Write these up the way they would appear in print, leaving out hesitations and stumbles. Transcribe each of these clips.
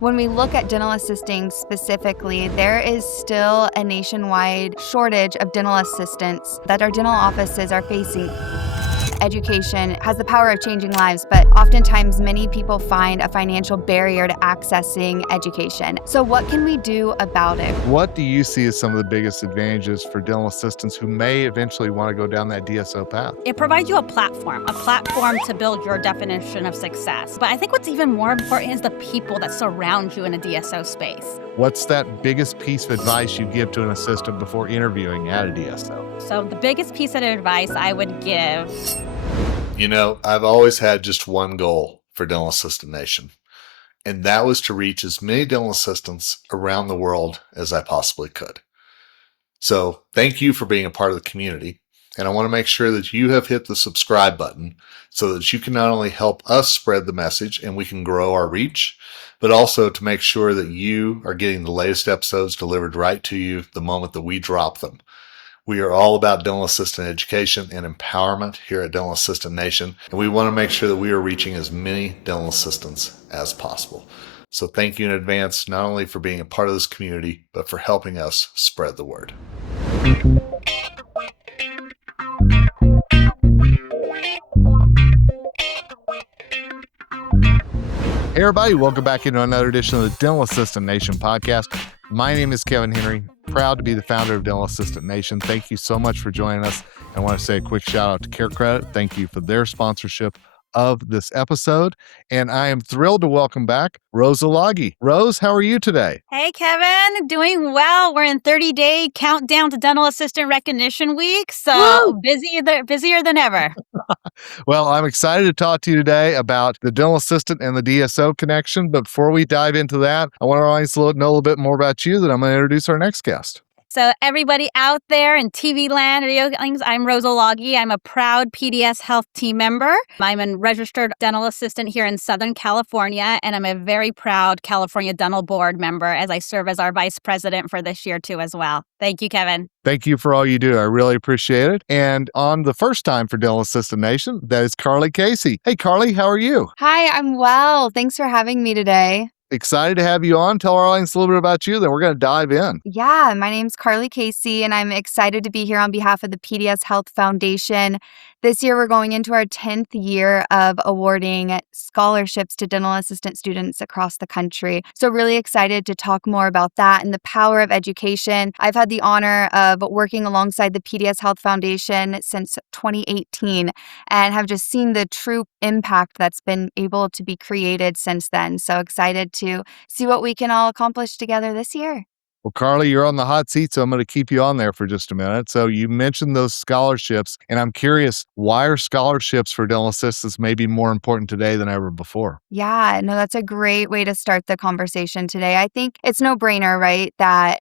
When we look at dental assisting specifically, there is still a nationwide shortage of dental assistants that our dental offices are facing. Education has the power of changing lives, but oftentimes many people find a financial barrier to accessing education. So what can we do about it? What do you see as some of the biggest advantages for dental assistants who may eventually want to go down that DSO path? It provides you a platform to build your definition of success. But I think what's even more important is the people that surround you in a DSO space. What's that biggest piece of advice you give to an assistant before interviewing at a DSO? So the biggest piece of advice I would give... I've always had just one goal for Dental Assistant Nation, and that was to reach as many dental assistants around the world as I possibly could. So thank you for being a part of the community, and I want to make sure that you have hit the subscribe button so that you can not only help us spread the message and we can grow our reach, but also to make sure that you are getting the latest episodes delivered right to you the moment that we drop them. We are all about dental assistant education and empowerment here at Dental Assistant Nation, and we want to make sure that we are reaching as many dental assistants as possible. So thank you in advance, not only for being a part of this community, but for helping us spread the word. Hey everybody, welcome back into another edition of the Dental Assistant Nation podcast. My name is Kevin Henry, proud to be the founder of Dental Assistant Nation. Thank you so much for joining us. I want to say a quick shout out to Care Credit. Thank you for their sponsorship of this episode. And I am thrilled to welcome back Rose Alagi. Rose, how are you today? Hey, Kevin. Doing well. We're in 30-day countdown to Dental Assistant Recognition Week, so busier than ever. Well, I'm excited to talk to you today about the dental assistant and the DSO connection. But before we dive into that, I want our audience to know a little bit more about you. Then I'm going to introduce our next guest. So everybody out there in TV land, radio things, I'm Rose Alagi. I'm a proud PDS Health team member. I'm a registered dental assistant here in Southern California, and I'm a very proud California Dental Board member as I serve as our vice president for this year too as well. Thank you, Kevin. Thank you for all you do. I really appreciate it. And on the first time for Dental Assistant Nation, that is Carly Casey. Hey, Carly, how are you? Hi, I'm well. Thanks for having me today. Excited to have you on. Tell our audience a little bit about you, then we're going to dive in. Yeah, my name's Carly Casey, and I'm excited to be here on behalf of the PDS Health Foundation. This year, we're going into our 10th year of awarding scholarships to dental assistant students across the country. So really excited to talk more about that and the power of education. I've had the honor of working alongside the PDS Health Foundation since 2018 and have just seen the true impact that's been able to be created since then. So excited to see what we can all accomplish together this year. Well, Carly, you're on the hot seat, so I'm going to keep you on there for just a minute. So you mentioned those scholarships, and I'm curious, why are scholarships for dental assistants maybe more important today than ever before? Yeah, no, that's a great way to start the conversation today. I think it's no brainer, right, that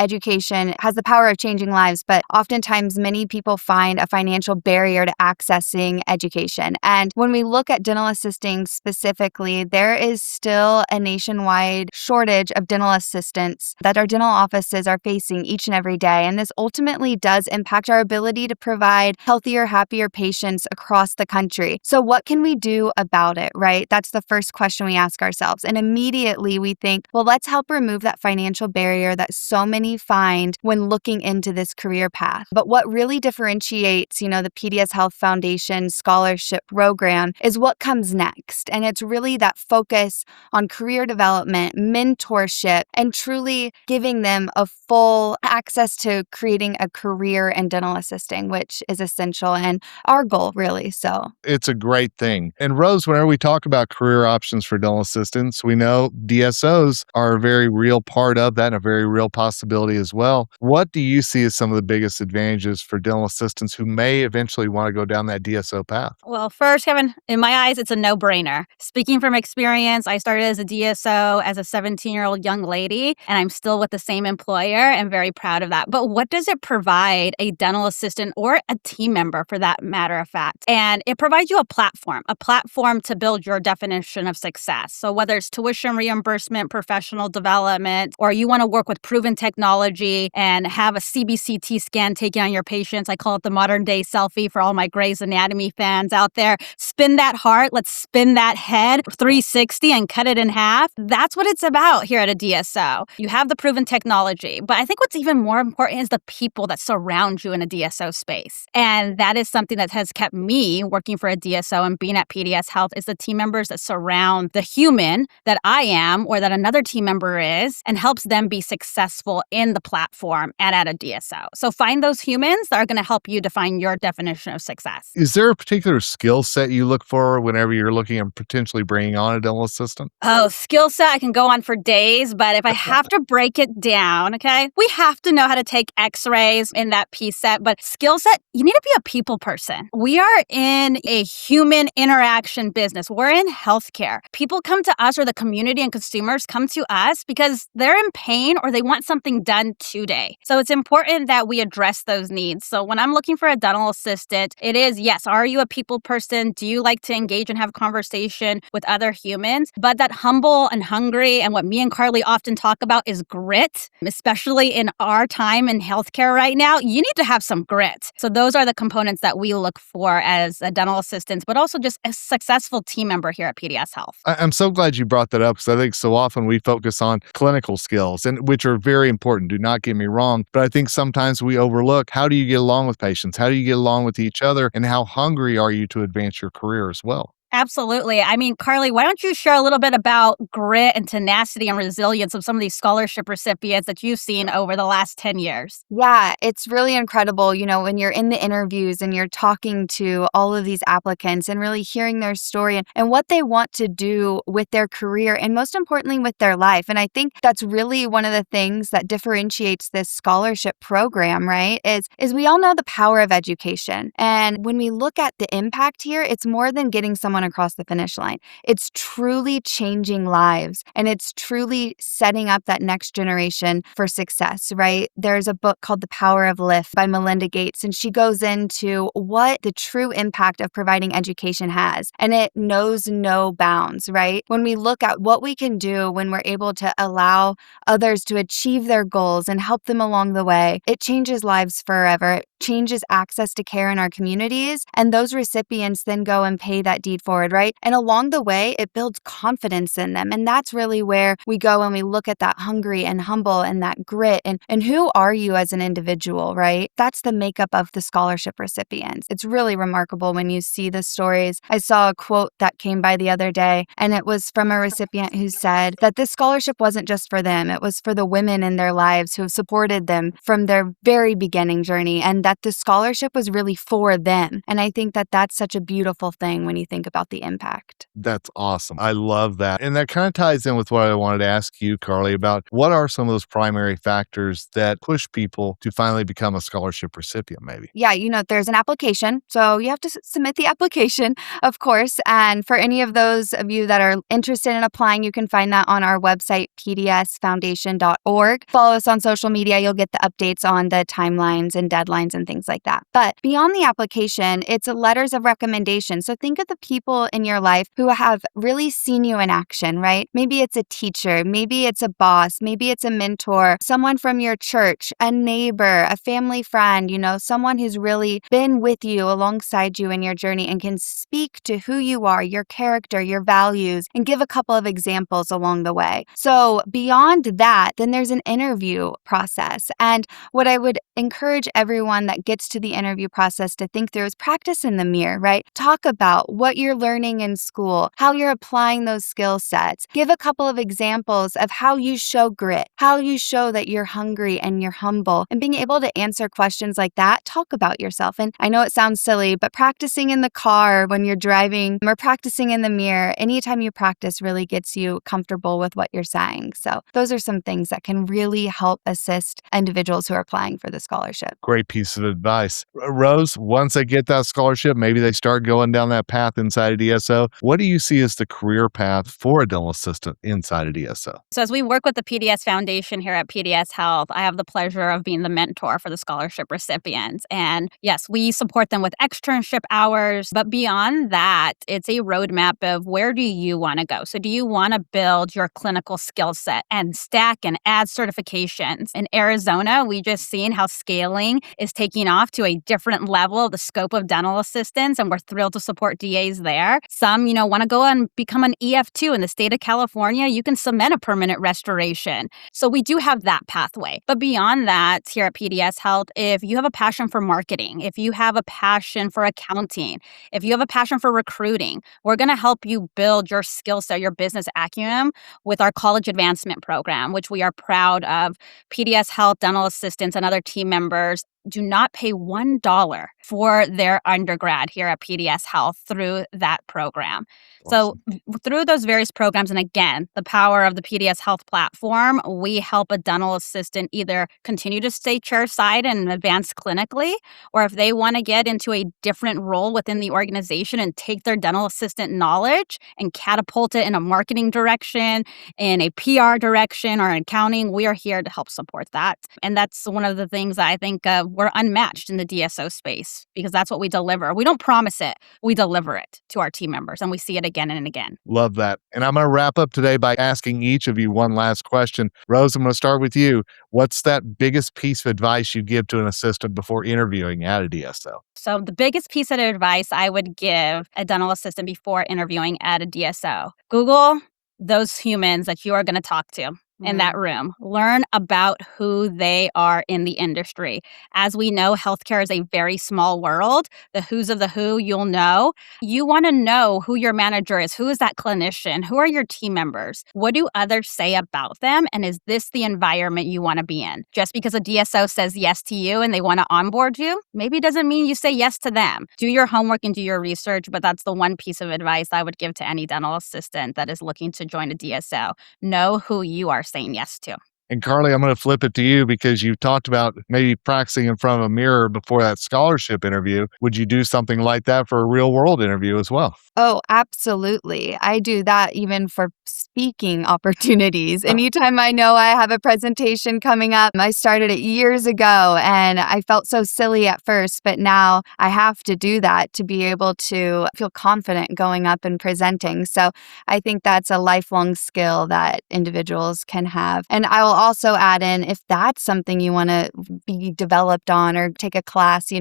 education has the power of changing lives, but oftentimes many people find a financial barrier to accessing education. And when we look at dental assisting specifically, there is still a nationwide shortage of dental assistants that our dental offices are facing each and every day. And this ultimately does impact our ability to provide healthier, happier patients across the country. So what can we do about it, right? That's the first question we ask ourselves. And immediately we think, well, let's help remove that financial barrier that so many find when looking into this career path. But what really differentiates, the PDS Health Foundation scholarship program is what comes next. And it's really that focus on career development, mentorship, and truly giving them a full access to creating a career in dental assisting, which is essential and our goal, really. So it's a great thing. And Rose, whenever we talk about career options for dental assistants, we know DSOs are a very real part of that and a very real possibility as well. What do you see as some of the biggest advantages for dental assistants who may eventually want to go down that DSO path? Well, first, Kevin, in my eyes, it's a no-brainer. Speaking from experience, I started as a DSO as a 17-year-old young lady, and I'm still with with the same employer and very proud of that. But what does it provide a dental assistant or a team member for that matter of fact? And it provides you a platform to build your definition of success. So whether it's tuition reimbursement, professional development, or you want to work with proven technology and have a CBCT scan taken on your patients, I call it the modern day selfie for all my Grey's Anatomy fans out there. Spin that heart, let's spin that head 360 and cut it in half. That's what it's about here at a DSO. You have the proven technology, but I think what's even more important is the people that surround you in a DSO space. And that is something that has kept me working for a DSO and being at PDS Health is the team members that surround the human that I am or that another team member is and helps them be successful in the platform and at a DSO. So find those humans that are going to help you define your definition of success. Is there a particular skill set you look for whenever you're looking at potentially bringing on a dental assistant? Oh, skill set, I can go on for days, but if I have to break it down, okay, we have to know how to take x-rays in that piece set, but skill set, you need to be a people person. We are in a human interaction business. We're in healthcare. People come to us or the community and consumers come to us because they're in pain or they want something done today. So it's important that we address those needs. So when I'm looking for a dental assistant, it is, yes, are you a people person? Do you like to engage and have conversation with other humans? But that humble and hungry and what me and Carly often talk about is grit, especially in our time in healthcare right now. You need to have some grit. So those are the components that we look for as a dental assistant, but also just a successful team member here at PDS Health. I'm so glad you brought that up because I think so often we focus on clinical skills, and which are very important. Do not get me wrong, but I think sometimes we overlook how do you get along with patients? How do you get along with each other? And how hungry are you to advance your career as well? Absolutely. I mean, Carly, why don't you share a little bit about grit and tenacity and resilience of some of these scholarship recipients that you've seen over the last 10 years? Yeah, it's really incredible, when you're in the interviews and you're talking to all of these applicants and really hearing their story and what they want to do with their career and most importantly with their life. And I think that's really one of the things that differentiates this scholarship program, right? Is we all know the power of education. And when we look at the impact here, it's more than getting someone across the finish line. It's truly changing lives and it's truly setting up that next generation for success, right? There's a book called The Power of Lift by Melinda Gates, and she goes into what the true impact of providing education has, and it knows no bounds, right? When we look at what we can do when we're able to allow others to achieve their goals and help them along the way, it changes lives forever. It changes access to care in our communities, and those recipients then go and pay that deed forward, right? And along the way, it builds confidence in them. And that's really where we go when we look at that hungry and humble and that grit and who are you as an individual, right? That's the makeup of the scholarship recipients. It's really remarkable when you see the stories. I saw a quote that came by the other day, and it was from a recipient who said that this scholarship wasn't just for them. It was for the women in their lives who have supported them from their very beginning journey, and that the scholarship was really for them. And I think that that's such a beautiful thing when you think about the impact. That's awesome. I love that. And that kind of ties in with what I wanted to ask you, Carly, about what are some of those primary factors that push people to finally become a scholarship recipient, maybe? Yeah, there's an application. So you have to submit the application, of course. And for any of those of you that are interested in applying, you can find that on our website, pdsfoundation.org. Follow us on social media. You'll get the updates on the timelines and deadlines and things like that. But beyond the application, it's letters of recommendation. So think of the people in your life who have really seen you in action, right? Maybe it's a teacher, maybe it's a boss, maybe it's a mentor, someone from your church, a neighbor, a family friend, someone who's really been with you alongside you in your journey and can speak to who you are, your character, your values, and give a couple of examples along the way. So beyond that, then there's an interview process. And what I would encourage everyone that gets to the interview process to think through is practice in the mirror, right? Talk about what you're learning in school, how you're applying those skill sets. Give a couple of examples of how you show grit, how you show that you're hungry and you're humble, and being able to answer questions like that. Talk about yourself. And I know it sounds silly, but practicing in the car when you're driving or practicing in the mirror, anytime you practice really gets you comfortable with what you're saying. So those are some things that can really help assist individuals who are applying for the scholarship. Great piece of advice. Rose, once they get that scholarship, maybe they start going down that path inside inside of DSO. What do you see as the career path for a dental assistant inside of DSO? So as we work with the PDS Foundation here at PDS Health, I have the pleasure of being the mentor for the scholarship recipients. And yes, we support them with externship hours, but beyond that, it's a roadmap of where do you want to go? So do you want to build your clinical skill set and stack and add certifications? In Arizona, we just seen how scaling is taking off to a different level of the scope of dental assistants, and we're thrilled to support DAs there. Some, want to go and become an EF2 in the state of California. You can cement a permanent restoration. So we do have that pathway. But beyond that, here at PDS Health, if you have a passion for marketing, if you have a passion for accounting, if you have a passion for recruiting, we're going to help you build your skill set, your business acumen with our college advancement program, which we are proud of. PDS Health dental assistants and other team members do not pay $1 for their undergrad here at PDS Health through that program. So through those various programs, and again, the power of the PDS Health platform, we help a dental assistant either continue to stay chairside and advance clinically, or if they want to get into a different role within the organization and take their dental assistant knowledge and catapult it in a marketing direction, in a PR direction, or accounting, we are here to help support that. And that's one of the things that I think we're unmatched in the DSO space, because that's what we deliver. We don't promise it, we deliver it to our team members, and we see it again and again. Love that. And I'm going to wrap up today by asking each of you one last question. Rose, I'm going to start with you. What's that biggest piece of advice you give to an assistant before interviewing at a DSO? So the biggest piece of advice I would give a dental assistant before interviewing at a DSO: Google those humans that you are going to talk to in that room. Learn about who they are in the industry. As we know, healthcare is a very small world. The who's of the who, you'll know. You want to know who your manager is. Who is that clinician? Who are your team members? What do others say about them? And is this the environment you want to be in? Just because a DSO says yes to you and they want to onboard you, maybe doesn't mean you say yes to them. Do your homework and do your research, but that's the one piece of advice I would give to any dental assistant that is looking to join a DSO. Know who you are saying yes to. And Carly, I'm going to flip it to you because you talked about maybe practicing in front of a mirror before that scholarship interview. Would you do something like that for a real world interview as well? Oh, absolutely. I do that even for speaking opportunities. Anytime I know I have a presentation coming up, I started it years ago and I felt so silly at first, but now I have to do that to be able to feel confident going up and presenting. So I think that's a lifelong skill that individuals can have. And I will also add in, if that's something you want to be developed on or take a class,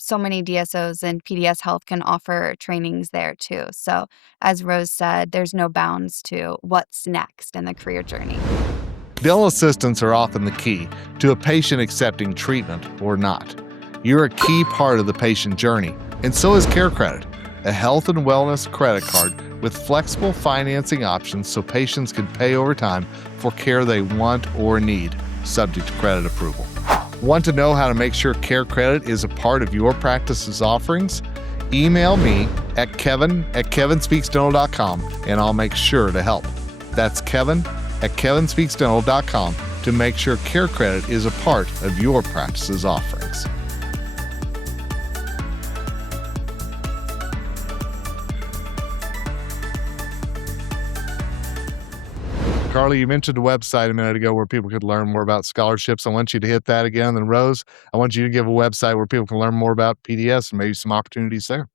so many DSOs and PDS Health can offer trainings there too. So as Rose said, there's no bounds to what's next in the career journey. Dental assistants are often the key to a patient accepting treatment or not. You're a key part of the patient journey, and so is Care Credit, a health and wellness credit card with flexible financing options so patients can pay over time for care they want or need, subject to credit approval. Want to know how to make sure Care Credit is a part of your practice's offerings? Email me at kevin@kevinspeaksdental.com and I'll make sure to help. That's kevin@kevinspeaksdental.com to make sure Care Credit is a part of your practice's offerings. Carly, you mentioned a website a minute ago where people could learn more about scholarships. I want you to hit that again. And then Rose, I want you to give a website where people can learn more about PDS and maybe some opportunities there.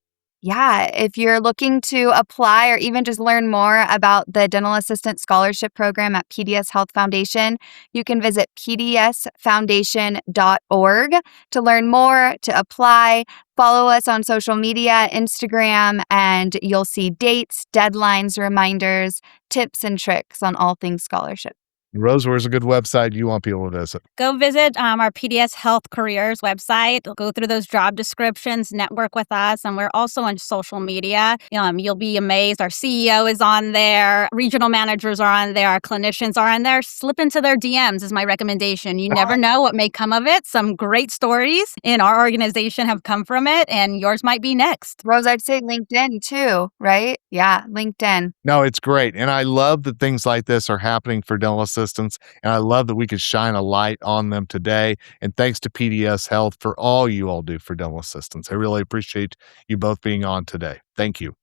Yeah, if you're looking to apply or even just learn more about the Dental Assistant Scholarship Program at PDS Health Foundation, you can visit pdsfoundation.org to learn more, to apply. Follow us on social media, Instagram, and you'll see dates, deadlines, reminders, tips, and tricks on all things scholarship. Rose, where's a good website you want people to visit? Go visit our PDS Health Careers website. Go through those job descriptions, network with us, and we're also on social media. You'll be amazed. Our CEO is on there. Regional managers are on there. Our clinicians are on there. Slip into their DMs is my recommendation. You never know what may come of it. Some great stories in our organization have come from it, and yours might be next. Rose, I'd say LinkedIn too, right? Yeah, LinkedIn. No, it's great. And I love that things like this are happening for dental assistants. And I love that we could shine a light on them today. And thanks to PDS Health for all you all do for dental assistants. I really appreciate you both being on today. Thank you.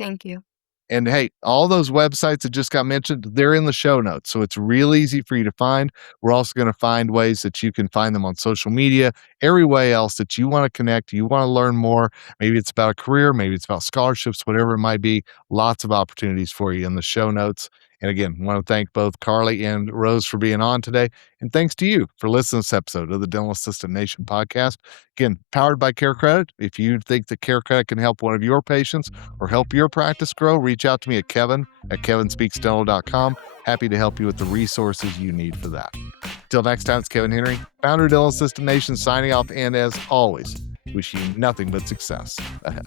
Thank you. And hey, all those websites that just got mentioned, they're in the show notes. So it's real easy for you to find. We're also going to find ways that you can find them on social media, every way else that you want to connect, you want to learn more. Maybe it's about a career, maybe it's about scholarships, whatever it might be. Lots of opportunities for you in the show notes. And again, I want to thank both Carly and Rose for being on today. And thanks to you for listening to this episode of the Dental Assistant Nation podcast. Again, powered by Care Credit. If you think that Care Credit can help one of your patients or help your practice grow, reach out to me at kevin@kevinspeaksdental.com. Happy to help you with the resources you need for that. Till next time, it's Kevin Henry, founder of Dental Assistant Nation, signing off. And as always, wish you nothing but success ahead.